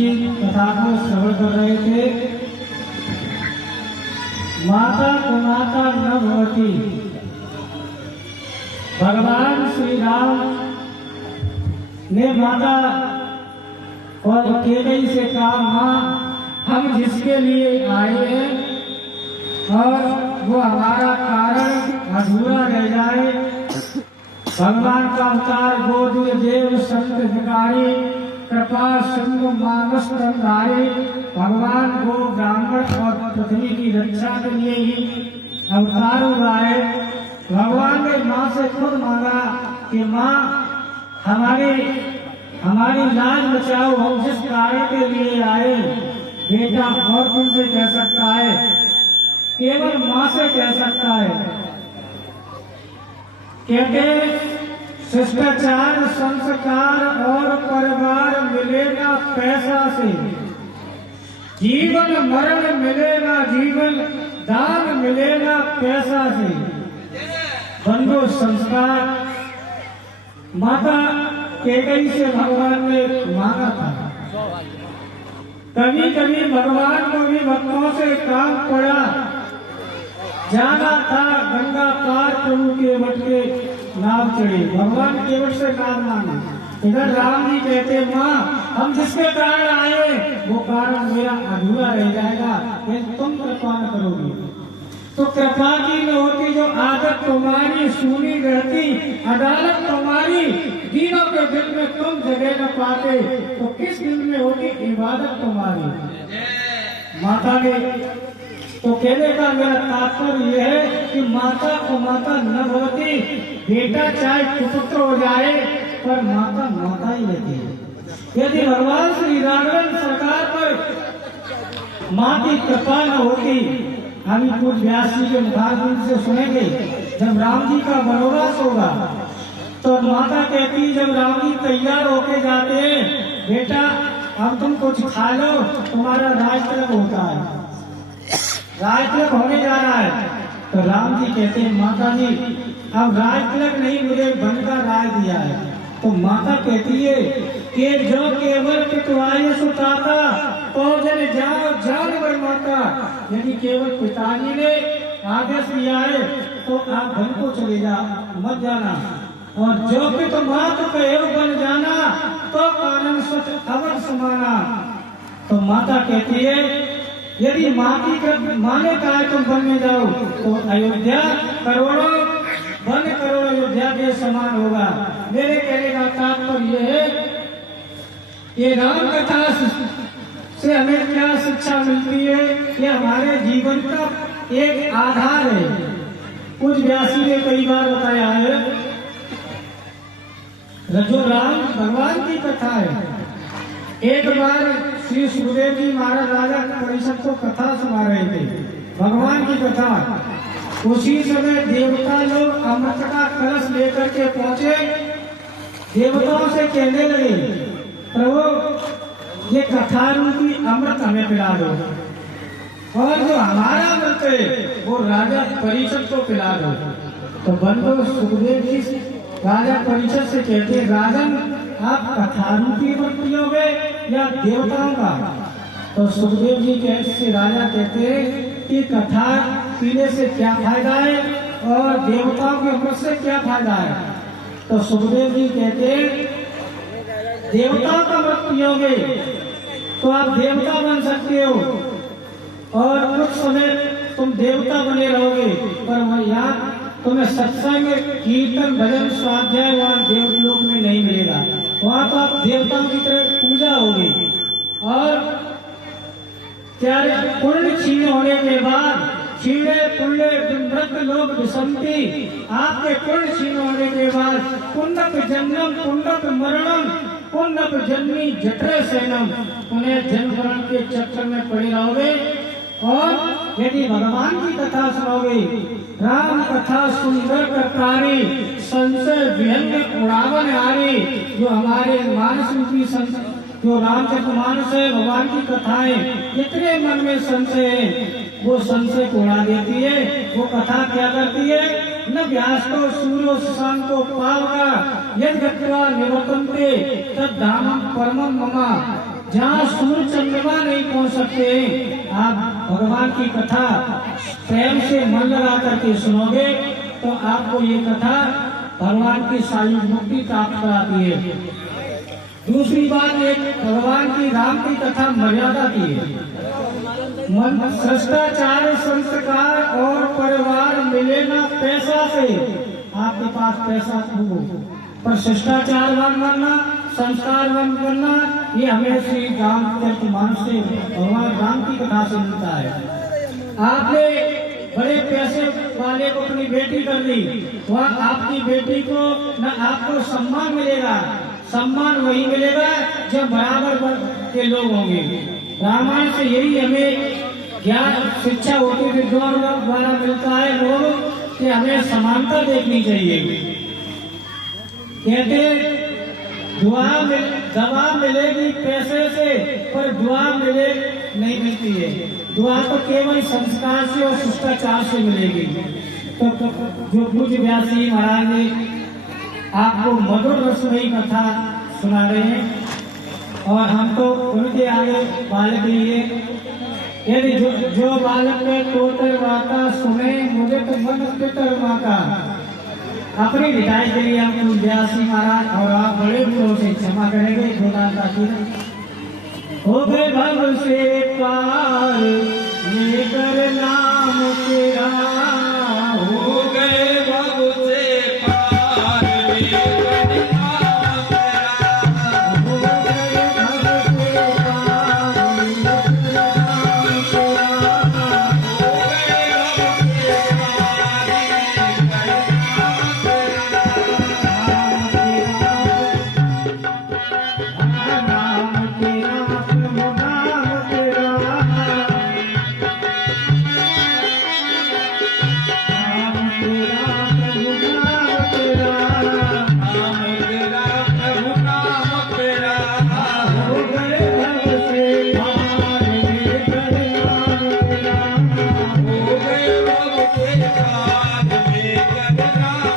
अच्छी कथा को श्रवण कर रहे थे। माता कुमाता न भवती, भगवान श्री राम ने माता और केवई से कहा, माँ हम जिसके लिए आए हैं और वो हमारा कारण अधूरा रह जाए। भगवान का अवतार गोदीय देव संत भिखारी कृपा सिंधु मानस तंधारी, भगवान गो ब्राह्मण और पृथ्वी की रक्षा के लिए ही अवतार हुआ है। भगवान ने माँ से खुद मांगा कि माँ हमारी लाज बचाओ, हम जिस कार्य के लिए आए। बेटा और तुमसे कह सकता है, केवल माँ से कह सकता है। कहते शिष्टाचार संस्कार और परिवार मिलेगा पैसा से, जीवन मरण मिलेगा जीवन दान मिलेगा पैसा से। बंधु संस्कार माता केकई से भगवान ने मांगा था। कभी कभी भगवान को भी भक्तों से काम पड़ा, जाना था गंगा पार प्रभु के वट के नाव चढ़े। भगवान के वट से नाम मांगे। इधर राम जी कहते, माँ हम जिसके कारण आए वो कारण मेरा अधूरा रह जाएगा, लेकिन तुम कृपा न करोगी तो कृपा की न होती। जो आदत तुम्हारी सुनी रहती, अदालत तुम्हारी, दीनों के दिल में तुम जगह न पाते, तो किस दिल में होती इबादत तुम्हारी। माता ने तो कहने का मेरा तात्पर्य यह है कि माता को माता न होती। बेटा चाहे कुपुत्र हो जाए पर माता माता ही रहती है। यदि भगवान श्री राघवन सरकार पर माँ की कृपा न होती, हम कुछ व्यास जी के मुखारबिंद से सुनेंगे, जब राम जी का वनवास होगा तो माता कहती, जब राम जी तैयार होके जाते हैं, बेटा अब तुम कुछ खा लो, तुम्हारा राज तिलक होता है, राज तिलक होने जा रहा है। तो राम जी कहते हैं, माता जी अब राज तिलक नहीं, मुझे वन का राज दिया है। तो माता कहती है कि जो केवल पितवाई सुताता तो जन जाओ जानवर माता। यदि केवल पिताजी ने आदेश दिया है तो आप वन को चले जाओ, मत जाना। और जो पित मात कहे बन जाना तो कानन सच अवध समाना। तो माता कहती है, यदि माँ ने कहा है तुम वन में जाओ तो अयोध्या करोड़ों अयोध्या के समान होगा। मेरे कहने का तात्पर्य यह है कि राम कथा से हमें क्या शिक्षा मिलती है। ये हमारे जीवन का एक आधार है। कुछ व्यासी ने कई बार बताया है, जो राम भगवान की कथा है। एक बार श्री सुखदेव जी महाराज राजा परिषद को कथा सुना रहे थे, भगवान की कथा। उसी समय देवता लोग अमृत का कलश लेकर के पहुंचे। देवताओं से कहने लगे, प्रभु ये कथा रूपी अमृत हमें पिला दो, और जो हमारा अमृत है वो राजा परिषद को पिला दो। तो बंधु सुखदेव जी राजा परिषद से कहते, राजन आप कथा रूपी अमृत पियोगे या देवताओं का? तो सुखदेव जी से राजा कहते कि कथा पीने से क्या फायदा है और देवताओं के अमृत से क्या फायदा है? तो सुखदेव जी कहते, देवताओं का अमृत पियोगे तो आप देवता बन सकते हो और कुछ समय तुम देवता बने रहोगे, पर यहाँ तुम्हें सत्संग कीर्तन भजन स्वाध्याय वहाँ देवलोक में नहीं मिलेगा। वहाँ तो आप देवताओं की तरह पूजा होगी। और प्यारे पुण्य क्षीण होने के बाद क्षीणे पुण्य मृत लोग विसंति, आपके पुण्य क्षीण होने के बाद पुण्यप जन्म पुण्यप मरणम पुण्यप जन्मी जठरे सेनम, उन्हें जन्म मरण के चक्कर में पड़े रहोगे। और यदि भगवान की कथा सुनोगे, राम कथा सुंदर करतारी संशय विहंग उड़ावन हारी, जो हमारे मानस रूपी जो रामचरितमानस है, भगवान की कथाएं जितने मन में संशय है वो संशय को उड़ा देती है। वो कथा क्या करती है, न व्यास को सूर्यो शशांक को पावगा यद गत्वा निवर्तन्ते तद धामम परमम ममा। जहाँ सूर्य चंद्रमा नहीं पहुंच सकते, आप भगवान की कथा प्रेम से मन लगा करके सुनोगे तो आपको ये कथा भगवान की सायुज मुक्ति प्राप्त कराती है। दूसरी बात, एक भगवान की राम की कथा मर्यादा की है। शिष्टाचार, संस्कार और परिवार मिलेगा पैसा से। आपके पास पैसा हो पर शिष्टाचारवान बनना, संस्कारवान बनना, ये हमें श्री रामचरितमानस से भगवान राम की कथा से मिलता है। आपने बड़े पैसे वाले को अपनी बेटी कर दी, वह आपकी बेटी को न आपको सम्मान मिलेगा। सम्मान वही मिलेगा जब बराबर वर्ग के लोग होंगे। रामायण से यही हमें ज्ञान शिक्षा होती है, विद्वान द्वारा मिलता है लोग कि हमें समानता देखनी चाहिए। कहते दवा मिलेगी पैसे से, पर दुआ नहीं मिलती है। दुआ तो केवल संस्कार से और शिष्टाचार से मिलेगी। तो जो पूज्य व्यासी महाराज ने आपको मधुर रसमयी कथा सुना रहे हैं और हम तो उनके आगे बालक ही है। यदि जो बालक में टोटर वाका सुने, मुझे तो मन पितर वाका। अपनी हिदायत के लिए हम व्यासी महाराज और आप बड़े गुणों से क्षमा करेंगे। हो गए भव से पार लेकर नाम तेरा, हो गए भव से पार लेकर नाम तेरा, हो गए भव से पार लेकर नाम तेरा, हो गए भव से पार लेकर नाम